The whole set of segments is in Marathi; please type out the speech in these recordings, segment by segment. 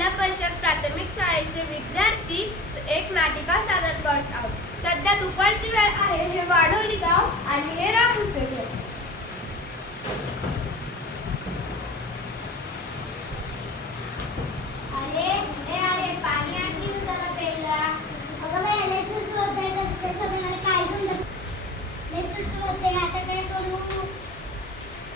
जिल्हा परिषद प्राथमिक शाळेचे विद्यार्थी एक नाटिका सादर करत आहोत. सध्या दुपारची वेळ आहे हे वाढवली गाव आणि हे रामूचे घर अरे ए अरे पाणी आणली उसाला प्यायला अगं बाई इलेक्शन सुरू होत आहे तर त्याच्यामध्ये मला काय समजत इलेक्शन सुरू होते आता काय करू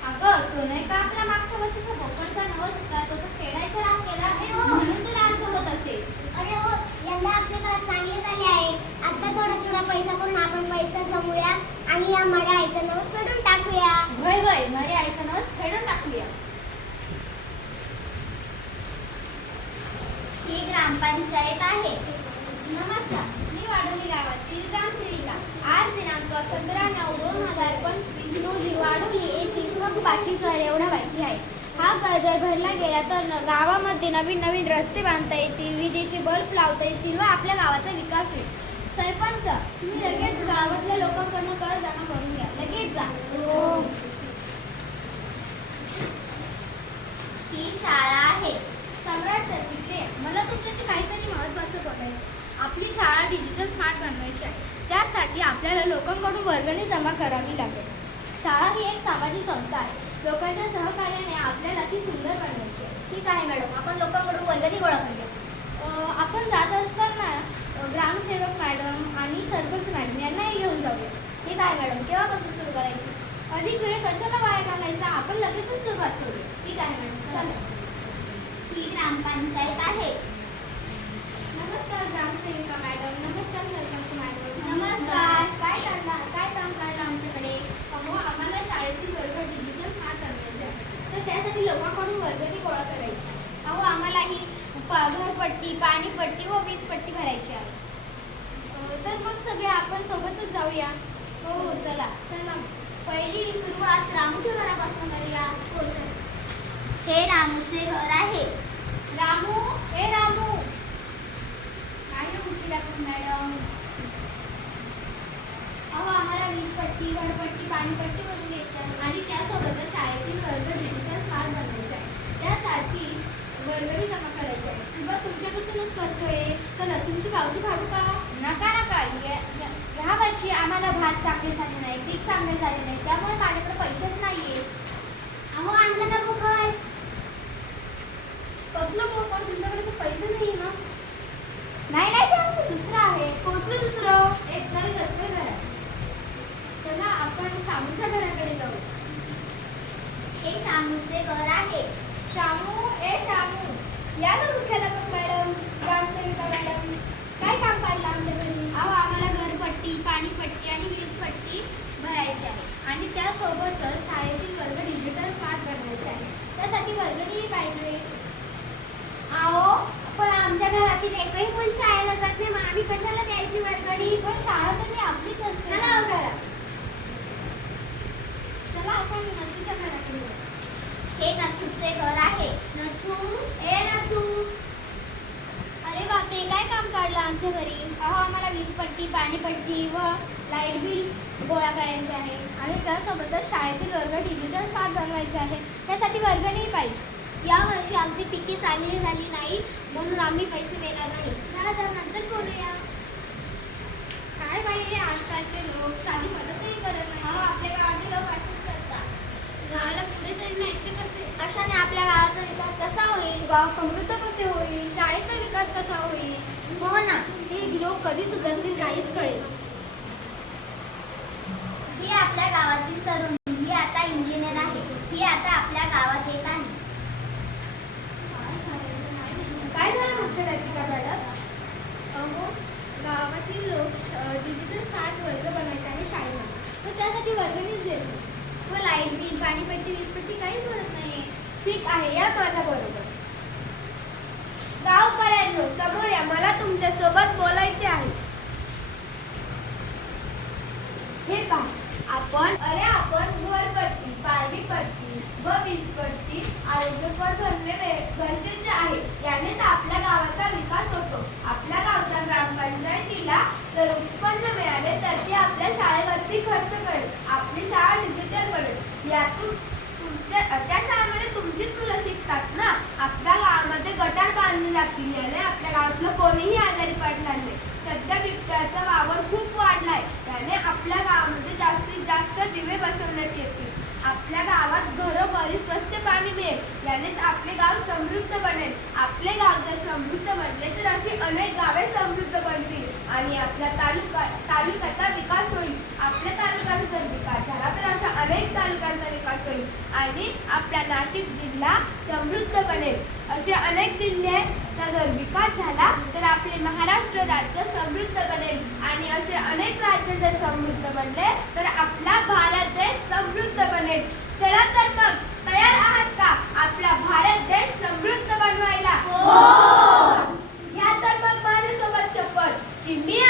अगं तो नाही का आपल्या मागच्या वर्षीचा भोकरचा नवस होता तो तर फेडायचा राग केला म्हणून तुला असं होत असेल अरे हो यंदा आपले परत चांगले झाले आहे आता थोडा थोडा पैसा करून आपण पैसा जमूया आणि या मड्या आईचं नाव फेडून टाकूया. वय वय मरे आईचा नवस फेडून टाकूया. ही ग्रामपंचायत आहे. नमस्कार मी वाडोली गावातील ग्रामसेविका आज दिनांक सतरा नऊ दोन हजार पंचवीस रोजी वाडोली येथील मग बाकीचं एवढा बाकी आहे. हा कर जर भरला गेला तर गावामध्ये नवीन नवीन रस्ते बांधता येतील विजेचे बल्ब लावता येतील व आपल्या गावाचा विकास होईल. सरपंच तुम्ही लगेच गावातल्या लोकांकडनं कर जमा करून घ्या. लगेच जा. ही शाळा आहे. सम्राट सर इकडे मला तुमच्याशी काहीतरी महत्त्वाचं बोलायचं आपली शाळा डिजिटल स्मार्ट बनवायची आहे. त्यासाठी आपल्याला लोकांकडून वर्गणी जमा करावी लागेल. शाळा ही एक सामाजिक संस्था आहे. लोकांच्या सहकार्याने आपल्याला ती सुंदर बनवायची आहे. ठीक आहे मॅडम. आपण लोकांकडून वर्गणी गोळा करूया अं, आपण जात असताना अं, ग्रामसेवक मॅडम आणि सरपंच मॅडम यांनाही घेऊन जाऊया ठीक आहे मॅडम केव्हापासून सुरू करायची अधिक वेळ कशाला वाया घालायचा आपण लगेचच सुरुवात करूया ठीक आहे मॅडम ही ग्रामपंचायत आहे नमस्कार ग्रामसेविका मॅडम नमस्कार सरपंच मॅडम नमस्कार. काय काढला काय काम काढलं आमच्याकडे अहो आम्हाला शाळेतील वर्ग डिजिटल स्मार्ट आहे तर त्यासाठी लोकांकडून वर्गणी गोळा करायची. अहो आम्हालाही घरपट्टी पाणीपट्टी व वीजपट्टी भरायची आहे तर मग सगळे आपण सोबतच जाऊया हो हो चला चला पहिली सुरुवात रामूच्या घरापासून करूया हो हे रामूचे घर आहे. रामू हे रामू. काय म्हणते मॅडम. अहो आम्हाला वीजपट्टी घरपट्टी पाणीपट्टी वगैरे घ्यायची आणि त्यासोबतच शाळेतील वर्ग डिजिटल स्मार्ट बनवायचे आहे. त्यासाठी वरवरी जमा करायचं आहे सुरुवात तुमच्यापासूनच करतोय चला तुमची पावती काढू का नका नका या- या- ह्या वर्षी आम्हाला भात चांगले झाले नाही पीक चांगले झाले नाही त्यामुळे माझ्याकडे पैसेच नाहीये अहो आणलं का बुकड कसलं पण तुमच्याकडे तर पैसे नाही ना नाही नाही ते आमचं दुसरं आहे कसलं दुसरं एक चल गचवे घरात चला आपण सामूच्या घराकडे जाऊ. हे शामूचे घर आहे. शामू ए शामू. या ना मुख्याध्यापक मॅडम ग्रामसेविका मॅडम. काय काम पाडलं आमच्या घरी? अहो आम्हाला घरपट्टी पाणीपट्टी आणि वीजपट्टी भरायची आहे. आणि त्यासोबतच शाळेतील वर्ग डिजिटल स्मार्ट बनवायचे आहे. त्यासाठी वर्गणीही पाहिजे. अहो पण आमच्या घरातील एकही मुल शाळेला जात नाही. मग आम्ही कशाला द्यायची वर्गणी? पण शाळा तरी आपलीच असते. ना. घरात. चला आपण नदीच्या घराकडे. हे नथूचे घर आहे. नथू ए नथू. अरे बापरे काय काम काढलं आमच्या घरी? अहो आम्हाला वीजपट्टी पाणीपट्टी व लाइट बिल गोळा करायचे आहे. आणि त्यासोबतच शाळेतील वर्ग डिजिटल फार बनवायचे आहे. त्यासाठी वर्गणीही पाहिजे. यावर्षी आमची पिके चांगली झाली नाही म्हणून आम्ही पैसे देणार नाही. चला चला नंतर बोलूया. काय पाहिजे आजकालचे लोक साधी मदतही करत नाही अहो, आपल्या गावाचे लोक असेच करतात गावाला पुढे तरी न्यायचे कसे अशाने आपल्या गावाचा विकास कसा होईल गाव समृद्ध कसे होईल शाळेचा विकास कसा होईल हो ना हे लोक कधी सुधारतील काहीच कळेल. ही आपल्या गावातील तरुणी ही आता इंजिनियर आहे. ही आता आपल्या गावात येत आहे. काय झालं मुख्याध्यापिका मॅडम? अहो गावातील लोक डिजिटल स्मार्ट वर्ग बनायचे आहे शाळेमध्ये. तर त्यासाठी वर्गणीच देत नाही. व लाइट बिल पाणीपट्टी वीजपट्टी काहीच भरत नाही ठीक आहे या माझ्याबरोबर गावकऱ्यांनो समोर या मला तुमच्यासोबत बोलायचे आहे. हे पहा आपण अरे आपण घरपट्टी पाणीपट्टी व वीजपट्टी आरोग्यकर भरणे वे- गरजेचे आहे. यानेच आपल्या गावाचा विकास होतो. आपल्या गावच्या ग्रामपंचायतीला जर उत्पन्न मिळाले तर ती आपल्या शाळेवरती खर्च करेल. आपली शाळा डिजिटल बनेल. यातून तुमच्या त्या शाळेमध्ये तुमचीच मुलं शिकतात ना? आपल्या गावामध्ये गटार बांधणे लागतील याने आपल्या गावातलं कोणीही आजारी पडणार नाही. सध्या बिबट्याचा वावर खूप वाढलाय. त्याने आपल्या गावामध्ये जास्तीत जास्त दिवे बसवण्यात येतील. आपल्या गावात घरोघरी स्वच्छ पाणी मिळेल. यानेच आपले गाव आणि आपला नाशिक जिल्हा समृद्ध बनेल. असे अनेक जिल्ह्याचा जर विकास झाला तर आपले महाराष्ट्र राज्य समृद्ध बनेल. आणि असे अनेक राज्य जर समृद्ध बनले तर आपला भारत देश समृद्ध बनेल. चला तर मग तयार आहात का? आपला भारत देश समृद्ध बनवायला. हो! या तर मग माझ्यासोबत शपथ की मी